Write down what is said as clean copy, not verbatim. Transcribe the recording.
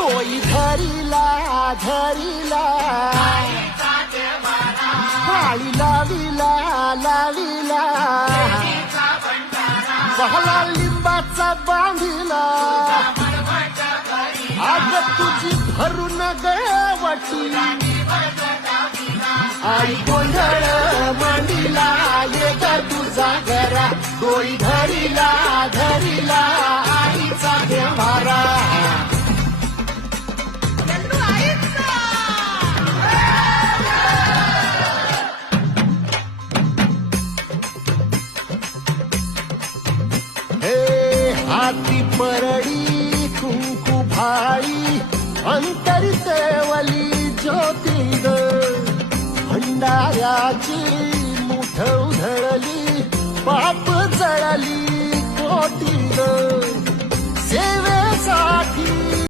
तोई धरीला धरीला काळी लावीला लावीला बहला लिंबाचा बांधिला आग तुझी भरून गळवटी आई गोंधळ मांडीला ये ग तुझा घरा डोई धरीला धरीला आईचा देवारा हाती परडी कुंकू भाई अंतरी तेवली ज्योती ग भंडाऱ्याची मुठ उधळली पाप जळली कोटी ग सेवेसाठी